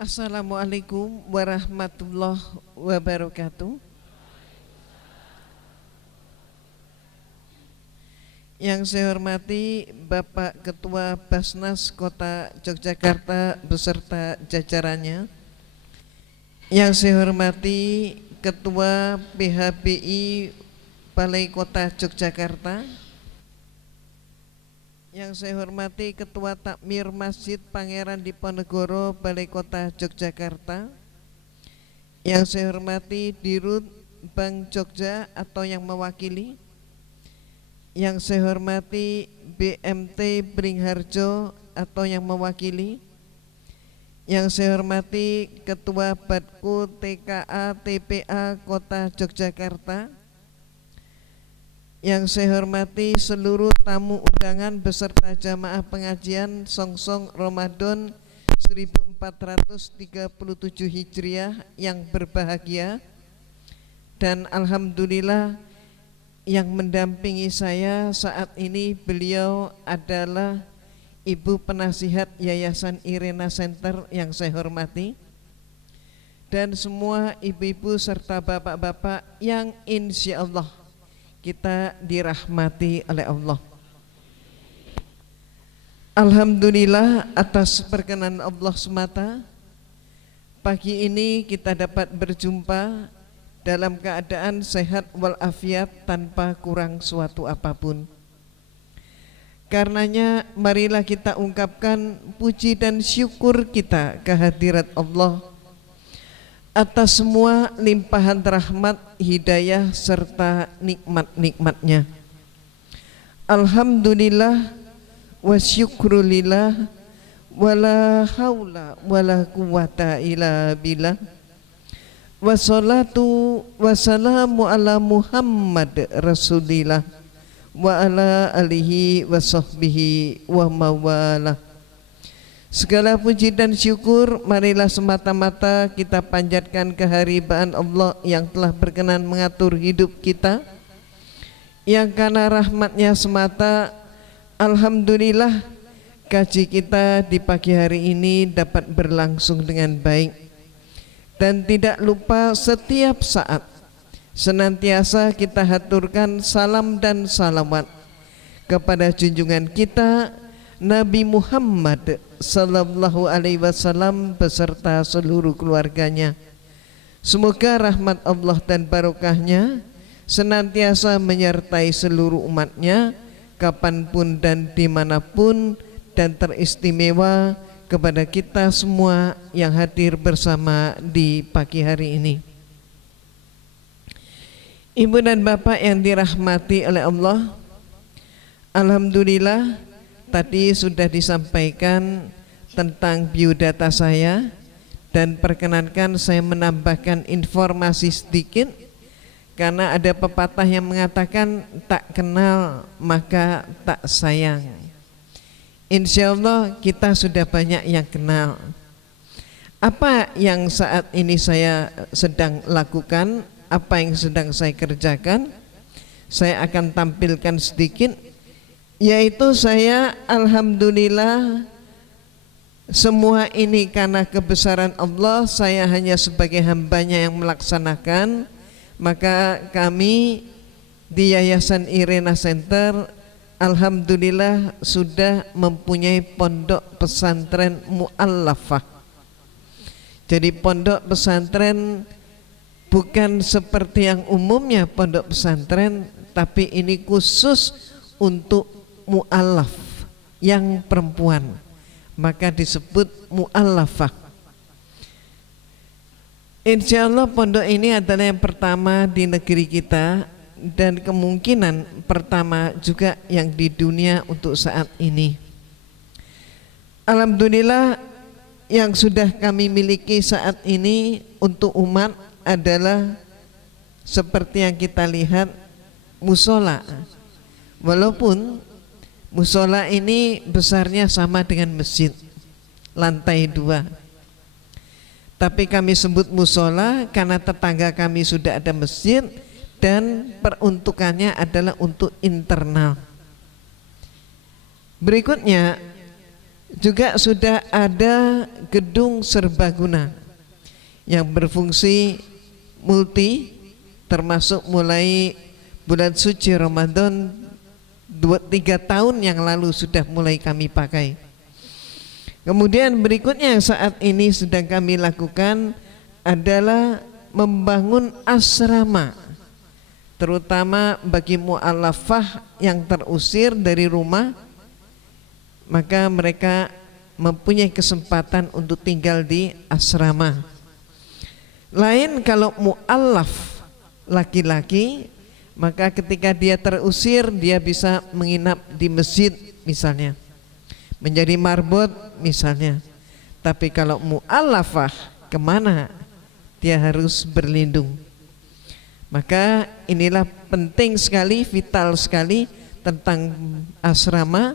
Assalamualaikum warahmatullahi wabarakatuh. Yang saya hormati Bapak Ketua Basnas Kota Yogyakarta beserta jajarannya. Yang saya hormati Ketua PHBI Balai Kota Yogyakarta. Yang saya hormati Ketua Takmir Masjid Pangeran Diponegoro Balai Kota Yogyakarta. Yang saya hormati Dirut Bank Jogja atau yang mewakili. Yang saya hormati BMT Beringharjo atau yang mewakili. Yang saya hormati Ketua Badku TKA TPA Kota Yogyakarta. Yang saya hormati seluruh tamu undangan beserta jamaah pengajian Songsong Ramadan 1437 Hijriah yang berbahagia. Dan alhamdulillah yang mendampingi saya saat ini beliau adalah Ibu Penasihat Yayasan Irena Center yang saya hormati, dan semua ibu-ibu serta bapak-bapak yang insya Allah kita dirahmati oleh Allah. Alhamdulillah atas perkenan Allah semata, pagi ini kita dapat berjumpa dalam keadaan sehat walafiat tanpa kurang suatu apapun. Karenanya marilah kita ungkapkan puji dan syukur kita kehadirat Allah atas semua limpahan rahmat, hidayah serta nikmat-nikmatnya. Alhamdulillah wa syukrulillah wala haula wala quwata illa billah. Wassalatu wassalamu ala Muhammad Rasulillah wa ala alihi wa sahbihi wa mawalah. Segala puji dan syukur marilah semata-mata kita panjatkan keharibaan Allah yang telah berkenan mengatur hidup kita, yang karena rahmatnya semata alhamdulillah kaji kita di pagi hari ini dapat berlangsung dengan baik. Dan tidak lupa setiap saat senantiasa kita haturkan salam dan salawat kepada junjungan kita Nabi Muhammad sallallahu alaihi wasallam beserta seluruh keluarganya. Semoga rahmat Allah dan barokahnya senantiasa menyertai seluruh umatnya kapanpun dan dimanapun, dan teristimewa kepada kita semua yang hadir bersama di pagi hari ini. Ibu dan bapak yang dirahmati oleh Allah, alhamdulillah tadi sudah disampaikan tentang biodata saya, dan perkenankan saya menambahkan informasi sedikit karena ada pepatah yang mengatakan tak kenal maka tak sayang. Insya Allah kita sudah banyak yang kenal. Apa yang saat ini saya sedang lakukan, apa yang sedang saya kerjakan, saya akan tampilkan sedikit, yaitu saya alhamdulillah semua ini karena kebesaran Allah, saya hanya sebagai hambanya yang melaksanakan. Maka kami di Yayasan Irena Center alhamdulillah sudah mempunyai pondok pesantren mu'allafah. Jadi pondok pesantren bukan seperti yang umumnya pondok pesantren, tapi ini khusus untuk mu'allaf yang perempuan, maka disebut mu'allafah. Insya Allah pondok ini adalah yang pertama di negeri kita, dan kemungkinan pertama juga yang di dunia untuk saat ini. Alhamdulillah yang sudah kami miliki saat ini untuk umat adalah seperti yang kita lihat musola. Walaupun musola ini besarnya sama dengan masjid, lantai 2, tapi kami sebut musola karena tetangga kami sudah ada masjid dan peruntukannya adalah untuk internal. Berikutnya juga sudah ada gedung serbaguna yang berfungsi multi, termasuk mulai bulan suci Ramadan 2-3 tahun yang lalu sudah mulai kami pakai. Kemudian berikutnya yang saat ini sedang kami lakukan adalah membangun asrama, terutama bagi mu'allafah yang terusir dari rumah, maka mereka mempunyai kesempatan untuk tinggal di asrama. Lain kalau mu'allaf laki-laki, maka ketika dia terusir dia bisa menginap di masjid misalnya, menjadi marbot misalnya. Tapi kalau mu'allafah, kemana dia harus berlindung? Maka inilah penting sekali, vital sekali tentang asrama.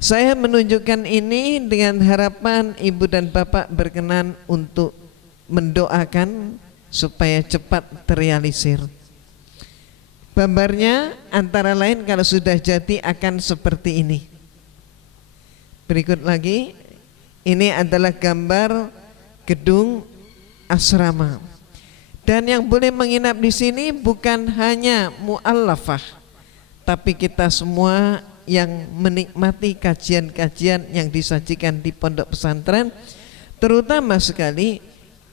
Saya menunjukkan ini dengan harapan ibu dan bapak berkenan untuk mendoakan supaya cepat terrealisir. Gambarnya antara lain kalau sudah jadi akan seperti ini. Berikut lagi, ini adalah gambar gedung asrama. Dan yang boleh menginap di sini bukan hanya mu'allafah, tapi kita semua yang menikmati kajian-kajian yang disajikan di pondok pesantren, terutama sekali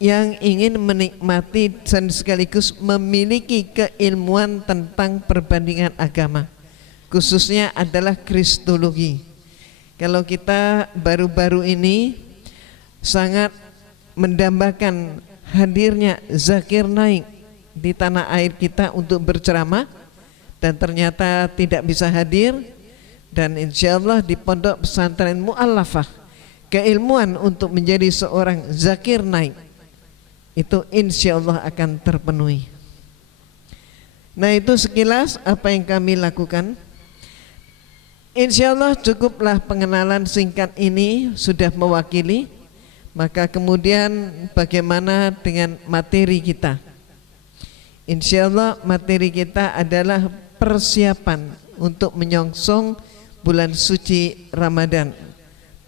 yang ingin menikmati dan sekaligus memiliki keilmuan tentang perbandingan agama, khususnya adalah kristologi. Kalau kita baru-baru ini sangat mendambakan hadirnya Zakir Naik di tanah air kita untuk berceramah, dan ternyata tidak bisa hadir, dan insya Allah di pondok pesantren mu'allafah keilmuan untuk menjadi seorang Zakir Naik itu insya Allah akan terpenuhi. Nah, itu sekilas apa yang kami lakukan. Insya Allah cukuplah pengenalan singkat ini sudah mewakili. Maka kemudian bagaimana dengan materi kita? Insya Allah materi kita adalah persiapan untuk menyongsong bulan suci Ramadan,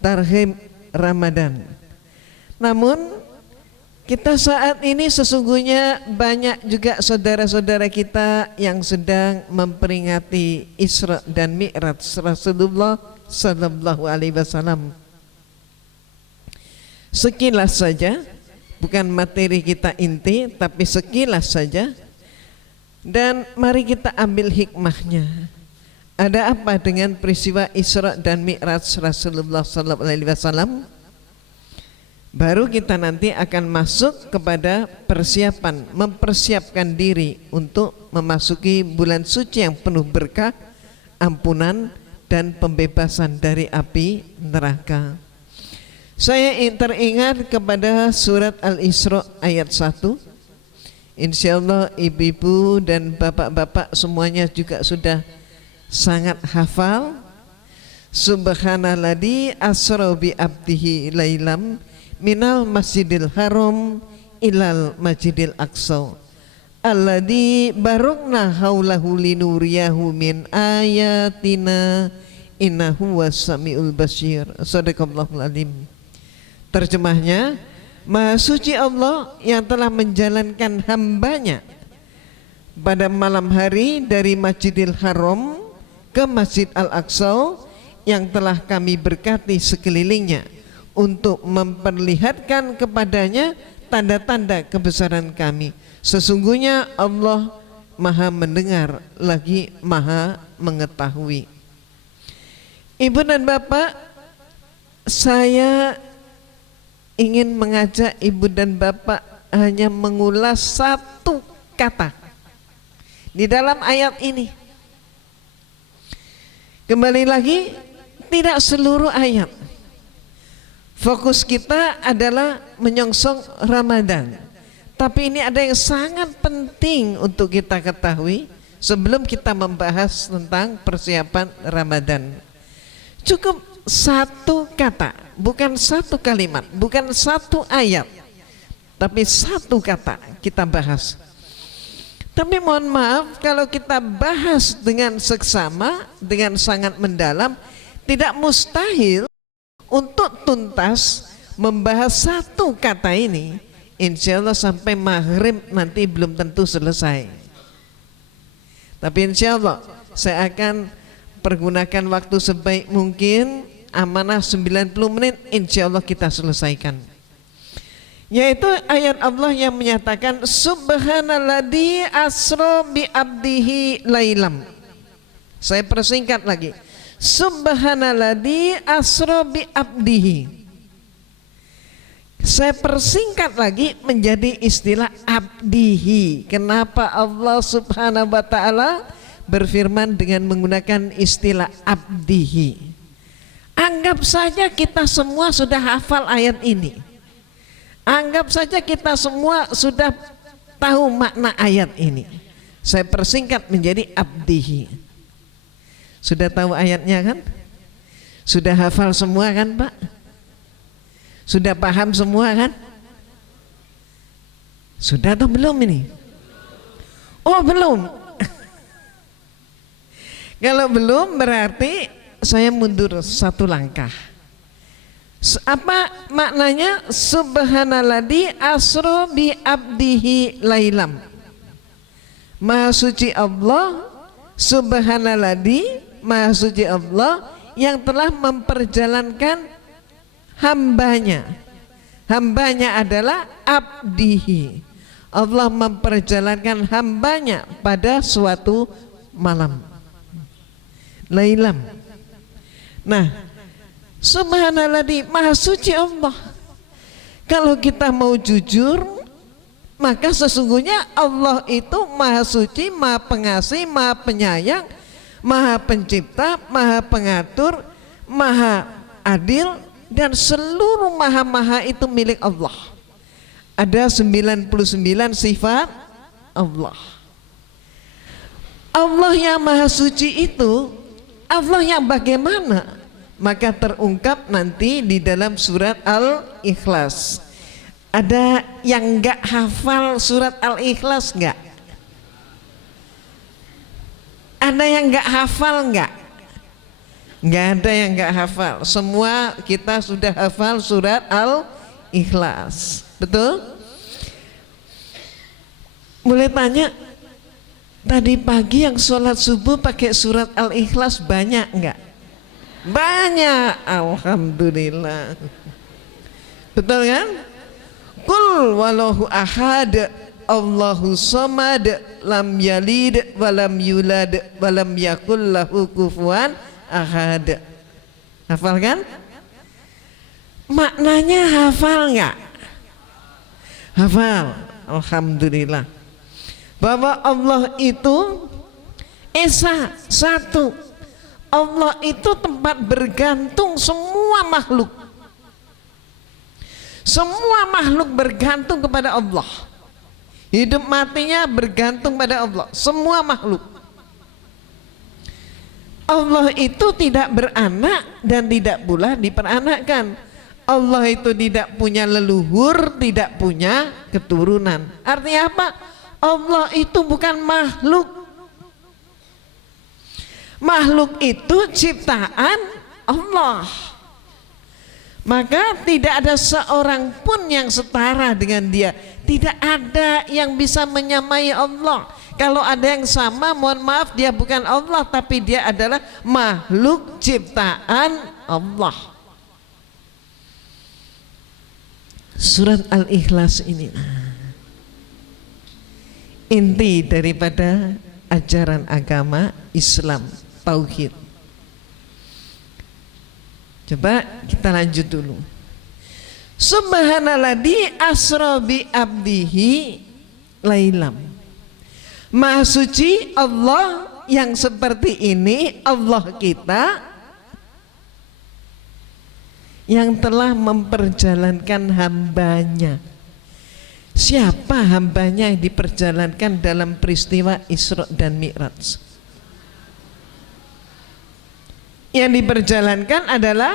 tarhim Ramadan. Namun kita saat ini sesungguhnya banyak juga saudara-saudara kita yang sedang memperingati Isra dan Mi'raj Rasulullah Sallallahu Alaihi Wasallam. Sekilas saja, bukan materi kita inti, tapi sekilas saja. Dan mari kita ambil hikmahnya. Ada apa dengan peristiwa Isra dan Mi'raj Rasulullah Sallallahu Alaihi Wasallam? Baru kita nanti akan masuk kepada persiapan, mempersiapkan diri untuk memasuki bulan suci yang penuh berkah, ampunan dan pembebasan dari api neraka. Saya teringat kepada surat Al-Isra ayat 1. Insya Allah ibu-ibu dan bapak-bapak semuanya juga sudah sangat hafal. Subhanalladzi asra bi abdihi lailam minal masjidil haram ilal masjidil aqsa alladzi barokna haulahu linuriyahu min ayatina innahu was-samiul basir. Shadaqallahul alim. Terjemahnya, Maha suci Allah yang telah menjalankan hambanya pada malam hari dari Masjidil Haram ke Masjid Al-Aqsa yang telah kami berkati sekelilingnya untuk memperlihatkan kepadanya tanda-tanda kebesaran kami. Sesungguhnya Allah Maha mendengar lagi Maha mengetahui. Ibu dan Bapak, saya ingin mengajak ibu dan bapak hanya mengulas satu kata di dalam ayat ini. Kembali lagi, tidak seluruh ayat. Fokus kita adalah menyongsong Ramadan. Tapi ini ada yang sangat penting untuk kita ketahui sebelum kita membahas tentang persiapan Ramadan. Cukup satu kata, bukan satu kalimat, bukan satu ayat, tapi satu kata kita bahas. Tapi mohon maaf, kalau kita bahas dengan seksama, dengan sangat mendalam, tidak mustahil untuk tuntas membahas satu kata ini. Insya Allah sampai maghrib nanti belum tentu selesai. Tapi insya Allah saya akan pergunakan waktu sebaik mungkin, amanah 90 menit insya Allah kita selesaikan. Yaitu ayat Allah yang menyatakan subhanalladzi asra bi abdihi lailam. Saya persingkat lagi. Subhanalladzi asra bi abdihi. Saya persingkat lagi menjadi istilah abdihi. Kenapa Allah Subhanahu wa taala berfirman dengan menggunakan istilah abdihi? Anggap saja kita semua sudah hafal ayat ini. Anggap saja kita semua sudah tahu makna ayat ini. Saya persingkat menjadi abdihi. Sudah tahu ayatnya kan? Sudah hafal semua kan Pak? Sudah paham semua kan? Sudah atau belum ini? Oh belum. Kalau belum berarti saya mundur satu langkah. Apa maknanya? Subhanalladzi asra bi abdihi lailam. Maha suci Allah, subhanalladzi, maha suci Allah yang telah memperjalankan hambanya. Hambanya adalah abdihi. Allah memperjalankan hambanya pada suatu malam. Lailam. Nah, subhanalladzi, maha suci Allah. Kalau kita mau jujur, maka sesungguhnya Allah itu maha suci, maha pengasih, maha penyayang, maha pencipta, maha pengatur, maha adil, dan seluruh maha-maha itu milik Allah. Ada 99 sifat Allah. Allah yang maha suci itu, Allah yang bagaimana? Maka terungkap nanti di dalam surat Al-Ikhlas. Ada yang enggak hafal surat Al-Ikhlas enggak? Ada yang enggak hafal enggak? Enggak ada yang enggak hafal. Semua kita sudah hafal surat Al-Ikhlas. Betul? Boleh tanya, tadi pagi yang sholat subuh pakai surat Al-Ikhlas banyak enggak? Banyak, alhamdulillah. Betul kan? Qul wallahu ahad, Allahu samad, lam yalid walam yulad walam yakul lahu kufuwan ahad. Hafal kan? Maknanya hafal enggak? Hafal, alhamdulillah. Bahwa Allah itu esa, satu. Allah itu tempat bergantung semua makhluk. Semua makhluk bergantung kepada Allah. Hidup matinya bergantung pada Allah. Semua makhluk. Allah itu tidak beranak dan tidak pula diperanakkan. Allah itu tidak punya leluhur, tidak punya keturunan. Artinya apa? Allah itu bukan makhluk. Makhluk itu ciptaan Allah. Maka tidak ada seorang pun yang setara dengan dia. Tidak ada yang bisa menyamai Allah. Kalau ada yang sama, mohon maaf, dia bukan Allah, tapi dia adalah makhluk ciptaan Allah. Surat Al-Ikhlas ini inti daripada ajaran agama Islam, tauhid. Coba kita lanjut dulu. Subhanalladzi asra bi abdihi lailam. Maha suci Allah yang seperti ini, Allah kita yang telah memperjalankan hambanya. Siapa hambanya yang diperjalankan dalam peristiwa Isra dan Mi'raj? Yang diperjalankan adalah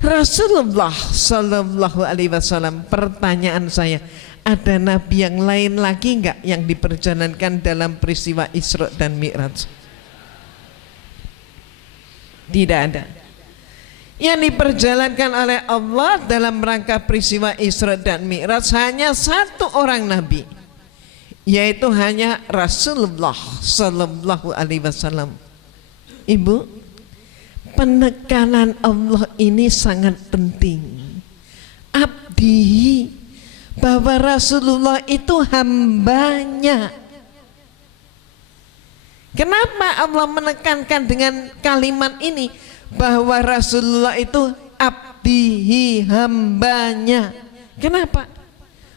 Rasulullah Sallallahu Alaihi Wasallam, pertanyaan saya, ada nabi yang lain lagi enggak yang diperjalankan dalam peristiwa Isra dan Mi'raj? Tidak ada. Yang diperjalankan oleh Allah dalam rangka peristiwa Isra dan Mi'raj hanya satu orang nabi, yaitu hanya Rasulullah Sallallahu Alaihi Wasallam. Ibu, penekanan Allah ini sangat penting. Abdi, bahwa Rasulullah itu hambanya. Kenapa Allah menekankan dengan kalimat ini, bahwa Rasulullah itu abdihi, hambanya? Kenapa?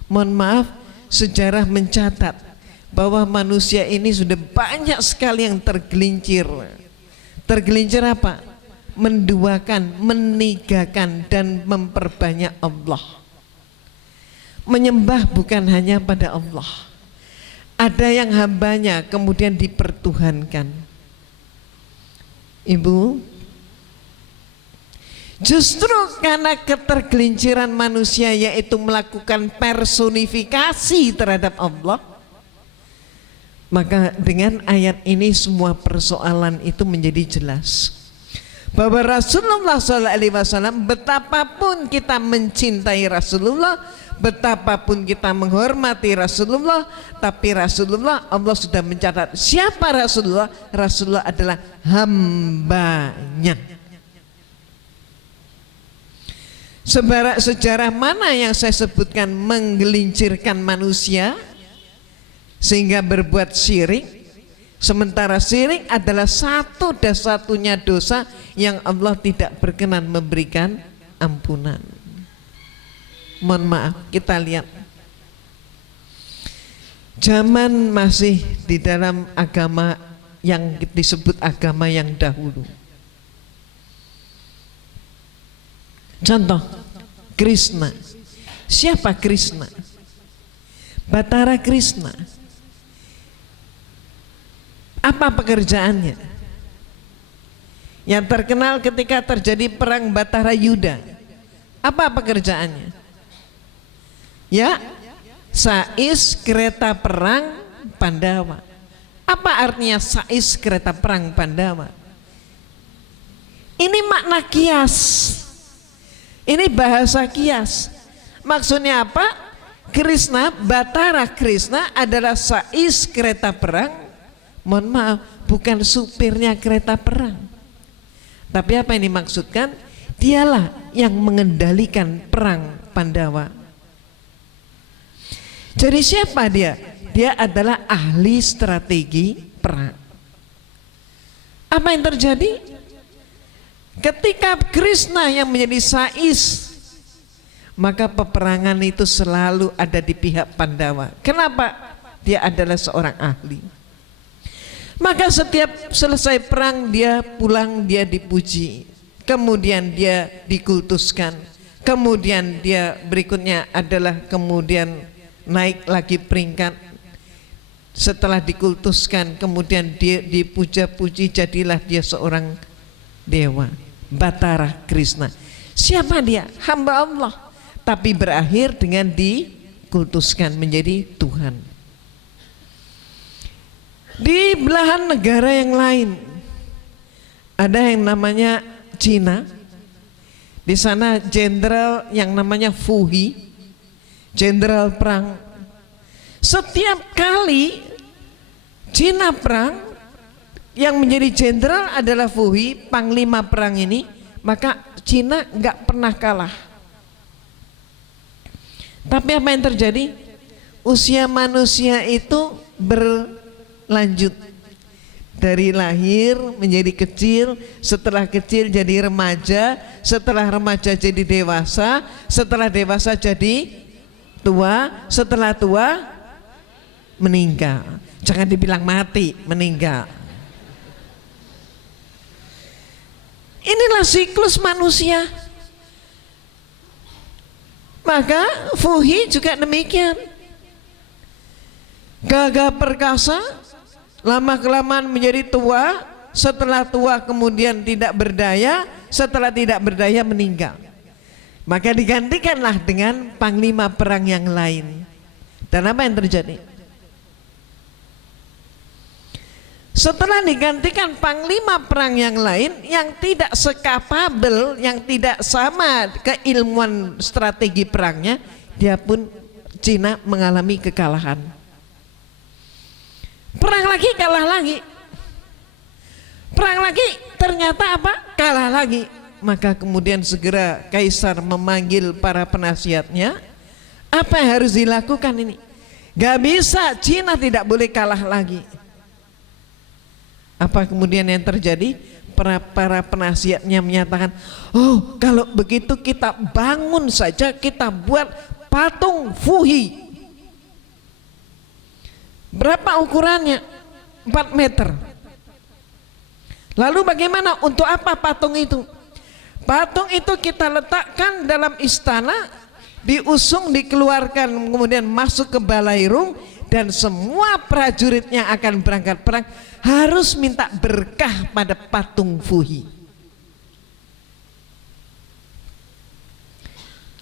Mohon maaf, sejarah mencatat bahwa manusia ini sudah banyak sekali yang tergelincir. Tergelincir apa? Menduakan, menigakan dan memperbanyak Allah. Menyembah bukan hanya pada Allah, ada yang hambanya kemudian dipertuhankan. Ibu, justru karena ketergelinciran manusia, yaitu melakukan personifikasi terhadap Allah, maka dengan ayat ini semua persoalan itu menjadi jelas. Bahwa Rasulullah SAW, betapapun kita mencintai Rasulullah, betapapun kita menghormati Rasulullah, tapi Rasulullah, Allah sudah mencatat siapa Rasulullah. Rasulullah adalah hambanya. Sejarah mana yang saya sebutkan menggelincirkan manusia sehingga berbuat syirik? Sementara syirik adalah satu-satunya dosa yang Allah tidak berkenan memberikan ampunan. Mohon maaf, kita lihat zaman masih di dalam agama yang disebut agama yang dahulu. Contoh, Krishna. Siapa Krishna? Batara Krishna. Apa pekerjaannya? Yang terkenal ketika terjadi perang Batara Yuda, apa pekerjaannya? Ya, sais kereta perang Pandawa. Apa artinya sais kereta perang Pandawa? Ini makna kias. Ini bahasa kias. Maksudnya apa? Krishna, Batara Krishna adalah sais kereta perang. Mohon maaf, bukan supirnya kereta perang. Tapi apa yang dimaksudkan? Dialah yang mengendalikan perang Pandawa. Jadi siapa dia? Dia adalah ahli strategi perang. Apa yang terjadi? Ketika Krishna yang menjadi sais, maka peperangan itu selalu ada di pihak Pandawa. Kenapa? Dia adalah seorang ahli. Maka setiap selesai perang dia pulang, dia dipuji, kemudian dia dikultuskan, kemudian dia berikutnya adalah kemudian naik lagi peringkat. Setelah dikultuskan kemudian dia dipuja-puji, jadilah dia seorang dewa, Batara Krishna. Siapa dia? Hamba Allah, tapi berakhir dengan dikultuskan menjadi Tuhan. Di belahan negara yang lain ada yang namanya Cina. Di sana jenderal yang namanya Fu Hi, jenderal perang. Setiap kali Cina perang, yang menjadi jenderal adalah Fu Hi, panglima perang ini, maka Cina nggak pernah kalah. Tapi apa yang terjadi? Usia manusia itu berlanjut dari lahir menjadi kecil, setelah kecil jadi remaja, setelah remaja jadi dewasa, setelah dewasa jadi tua, setelah tua meninggal. Jangan dibilang mati, meninggal. Inilah siklus manusia. Maka Fu Hi juga demikian. Gagah perkasa, lama kelamaan menjadi tua, setelah tua kemudian tidak berdaya, setelah tidak berdaya meninggal. Maka digantikanlah dengan panglima perang yang lain. Dan apa yang terjadi? Setelah digantikan panglima perang yang lain yang tidak sekapabel, yang tidak sama keilmuan strategi perangnya, dia pun Cina mengalami kekalahan. Perang lagi, kalah lagi. Perang lagi, ternyata apa? Kalah lagi. Maka kemudian segera kaisar memanggil para penasihatnya. Apa yang harus dilakukan ini? Gak bisa, Cina tidak boleh kalah lagi. Apa kemudian yang terjadi? Para penasihatnya menyatakan, oh kalau begitu kita bangun saja, kita buat patung Fuhi. Berapa ukurannya? 4 meter. Lalu bagaimana? Untuk apa patung itu? Patung itu kita letakkan dalam istana, diusung, dikeluarkan, kemudian masuk ke balairung, dan semua prajuritnya akan berangkat perang harus minta berkah pada patung Fuhi.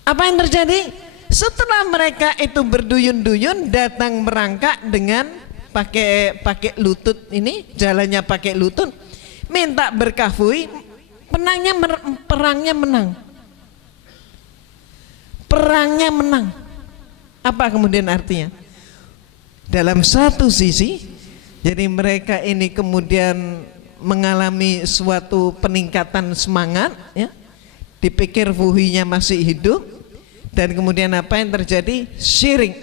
Apa yang terjadi? Setelah mereka itu berduyun-duyun datang merangkak dengan pakai lutut ini, jalannya pakai lutut, minta berkah Fuhi, perangnya menang. Perangnya menang. Apa kemudian artinya? Dalam satu sisi, jadi mereka ini kemudian mengalami suatu peningkatan semangat, ya. Dipikir Fuhinya masih hidup, dan kemudian apa yang terjadi? Syirik.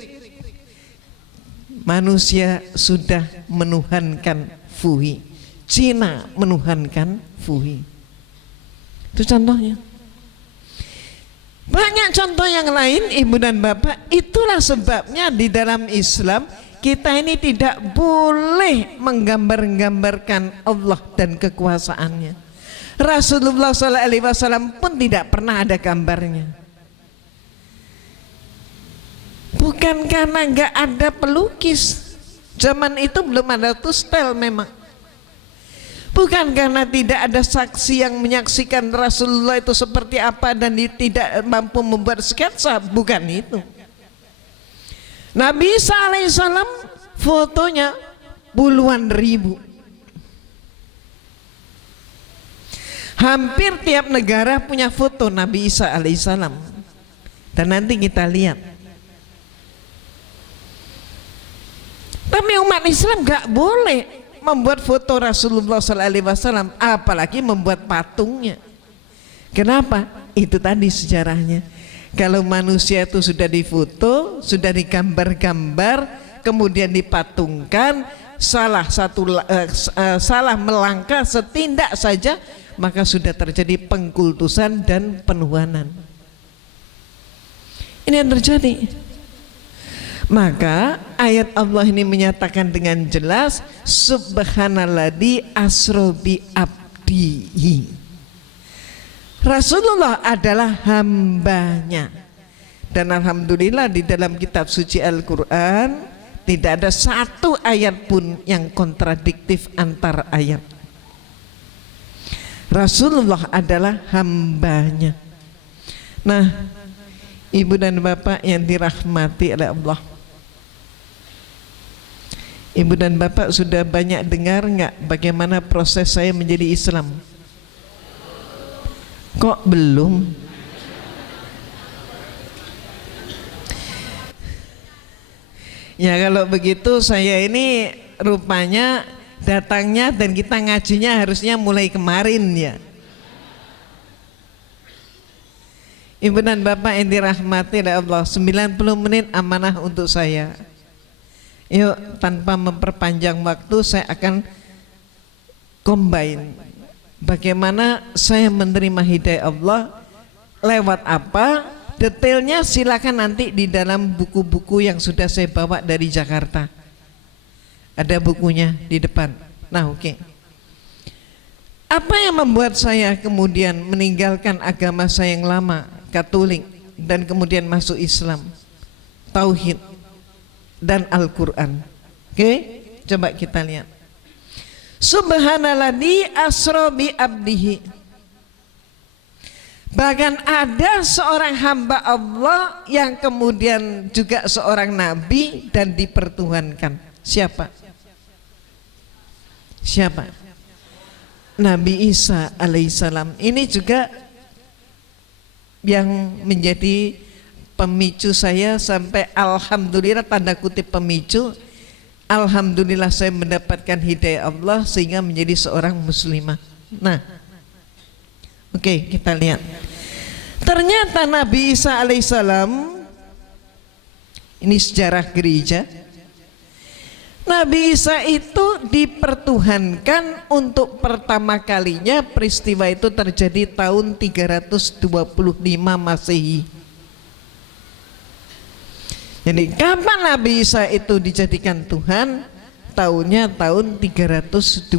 Manusia sudah menuhankan Fuhi, Cina menuhankan Fuhi. Itu contohnya. Banyak contoh yang lain, ibu dan bapak. Itulah sebabnya di dalam Islam kita ini tidak boleh menggambar-gambarkan Allah dan kekuasaannya. Rasulullah SAW pun tidak pernah ada gambarnya. Bukan karena nggak ada pelukis, zaman itu belum ada tustel memang. Bukan karena tidak ada saksi yang menyaksikan Rasulullah itu seperti apa dan tidak mampu membuat sketsa, bukan itu. Nabi Isa alaihissalam fotonya puluhan ribu. Hampir tiap negara punya foto Nabi Isa alaihissalam. Dan nanti kita lihat. Tapi umat Islam gak boleh membuat foto Rasulullah SAW, apalagi membuat patungnya. Kenapa? Itu tadi sejarahnya. Kalau manusia itu sudah difoto, sudah digambar-gambar, kemudian dipatungkan, salah melangkah setindak saja, maka sudah terjadi pengkultusan dan penuhanan. Ini yang terjadi. Maka ayat Allah ini menyatakan dengan jelas, subhanalladzi asra bi abdihi. Rasulullah adalah hambanya. Dan alhamdulillah di dalam kitab suci Al-Quran tidak ada satu ayat pun yang kontradiktif antar ayat. Rasulullah adalah hambanya. Nah, ibu dan bapak yang dirahmati oleh Allah, ibu dan bapak sudah banyak dengar nggak bagaimana proses saya menjadi Islam? Kok belum? Ya kalau begitu saya ini rupanya datangnya dan kita ngajinya harusnya mulai kemarin ya. Ibu dan bapak yang dirahmati oleh Allah, 90 menit amanah untuk saya. Yuk tanpa memperpanjang waktu saya akan combine bagaimana saya menerima hidayah Allah, lewat apa, detailnya silakan nanti di dalam buku-buku yang sudah saya bawa dari Jakarta. Ada bukunya di depan. Nah oke. Apa yang membuat saya kemudian meninggalkan agama saya yang lama, Katolik, dan kemudian masuk Islam? Tauhid dan Al-Quran. Oke, coba kita lihat. Subhanalladzi asra bi abdihi. Bahkan ada seorang hamba Allah yang kemudian juga seorang nabi dan dipertuhankan. Siapa? Siapa? Nabi Isa alaihissalam. Ini juga yang menjadi pemicu saya sampai alhamdulillah, tanda kutip pemicu, alhamdulillah saya mendapatkan hidayah Allah sehingga menjadi seorang muslimah. Nah, oke, kita lihat. Ternyata Nabi Isa alaihissalam, ini sejarah gereja, Nabi Isa itu dipertuhankan untuk pertama kalinya. Peristiwa itu terjadi tahun 325 Masehi. Jadi kapan Nabi Isa itu dijadikan Tuhan? Tahunnya tahun 325.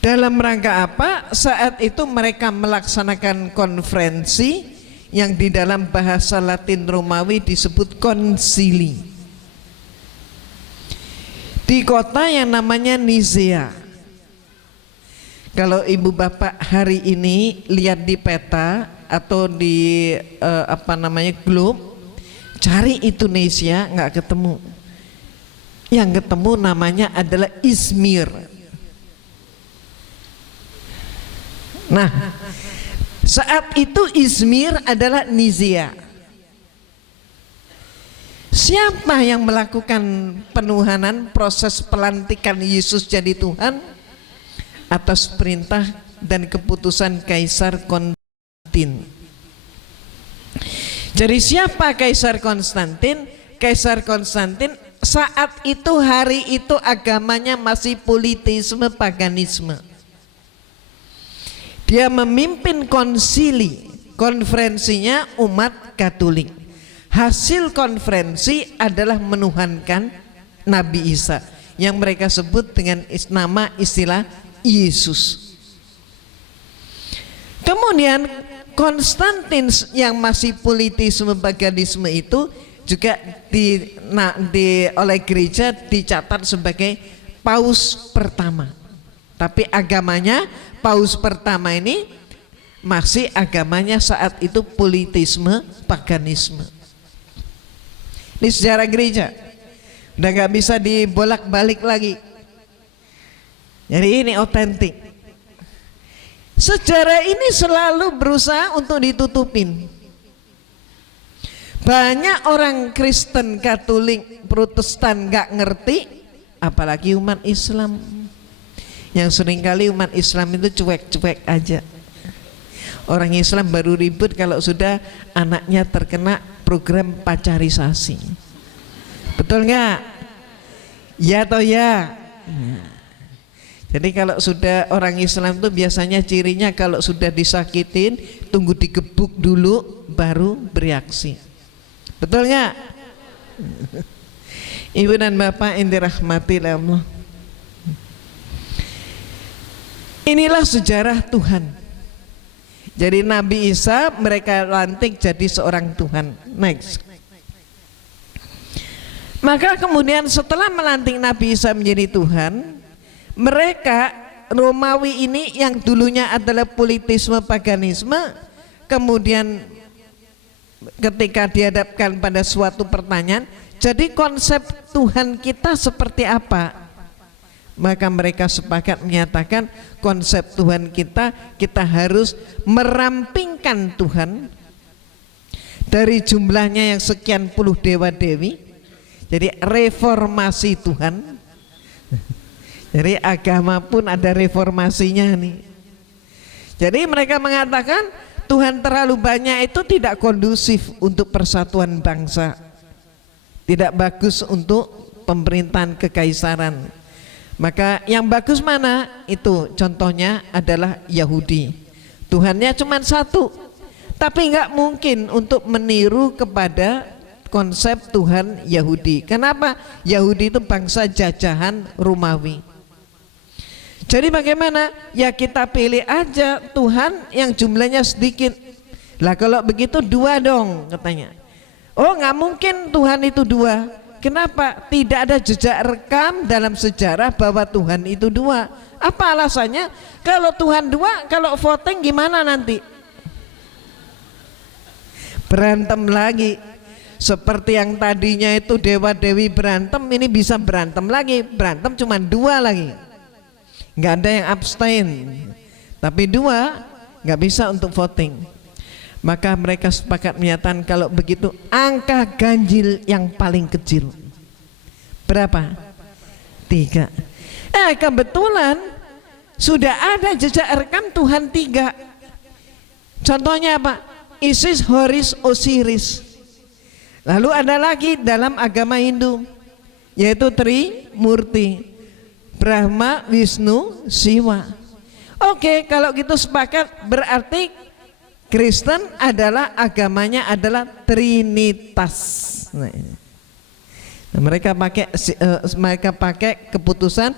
Dalam rangka apa? Saat itu mereka melaksanakan konferensi yang di dalam bahasa Latin Romawi disebut konsili, di kota yang namanya Nizea. Kalau ibu bapak hari ini lihat di peta atau di globe, cari Indonesia nggak ketemu. Yang ketemu namanya adalah Izmir. Nah, saat itu Izmir adalah Nizea. Siapa yang melakukan penuhanan, proses pelantikan Yesus jadi Tuhan? Atas perintah dan keputusan Kaisar Konstantin. Jadi siapa Kaisar Konstantin? Kaisar Konstantin saat itu, hari itu agamanya masih politisme, paganisme. Dia memimpin konsili, konferensinya umat Katolik. Hasil konferensi adalah menuhankan Nabi Isa yang mereka sebut dengan nama istilah Yesus. Kemudian Konstantin yang masih politisme, paganisme itu juga oleh gereja dicatat sebagai paus pertama. Tapi agamanya paus pertama ini masih agamanya saat itu politisme, paganisme. Ini sejarah gereja, udah gak bisa dibolak-balik lagi. Jadi ini otentik. Sejarah ini selalu berusaha untuk ditutupin. Banyak orang Kristen, Katolik, Protestan gak ngerti, apalagi umat Islam. Yang seringkali umat Islam itu cuek-cuek aja. Orang Islam baru ribut kalau sudah anaknya terkena program pacarisasi. Betul nggak? Ya atau ya? Jadi kalau sudah orang Islam itu biasanya cirinya kalau sudah disakitin, tunggu digebuk dulu baru bereaksi. Betul nggak? Ibu dan bapak yang dirahmati oleh Allah, inilah sejarah Tuhan. Jadi Nabi Isa mereka lantik jadi seorang Tuhan. Next. Maka kemudian setelah melantik Nabi Isa menjadi Tuhan, mereka Romawi ini yang dulunya adalah politisme, paganisme, kemudian ketika dihadapkan pada suatu pertanyaan, jadi konsep Tuhan kita seperti apa? Maka mereka sepakat menyatakan konsep Tuhan kita harus merampingkan Tuhan dari jumlahnya yang sekian puluh dewa-dewi. Jadi reformasi Tuhan. Jadi agama pun ada reformasinya nih. Jadi mereka mengatakan Tuhan terlalu banyak itu tidak kondusif untuk persatuan bangsa, tidak bagus untuk pemerintahan kekaisaran. Maka yang bagus mana? Itu contohnya adalah Yahudi. Tuhannya cuma satu, tapi nggak mungkin untuk meniru kepada konsep Tuhan Yahudi. Kenapa? Yahudi itu bangsa jajahan Romawi. Jadi bagaimana? Ya kita pilih aja Tuhan yang jumlahnya sedikit. Lah kalau begitu dua dong katanya. Oh nggak mungkin Tuhan itu dua. Kenapa tidak ada jejak rekam dalam sejarah bahwa Tuhan itu dua? Apa alasannya? Kalau Tuhan dua, kalau voting gimana nanti? Berantem lagi. Seperti yang tadinya itu dewa dewi berantem, ini bisa berantem lagi. Berantem cuma dua lagi, nggak ada yang abstain, tapi dua nggak bisa untuk voting. Maka mereka sepakat menyatakan kalau begitu angka ganjil yang paling kecil berapa? 3. Kebetulan sudah ada jejak rekam Tuhan 3. Contohnya apa? Isis, Horus, Osiris. Lalu ada lagi dalam agama Hindu yaitu Trimurti, Brahma, Wisnu, Siwa. Oke, kalau gitu sepakat, berarti Kristen adalah agamanya adalah Trinitas. Nah, mereka pakai keputusan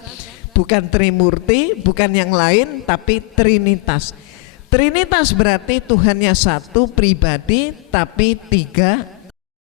bukan Trimurti, bukan yang lain, tapi Trinitas. Trinitas berarti Tuhannya satu pribadi tapi 3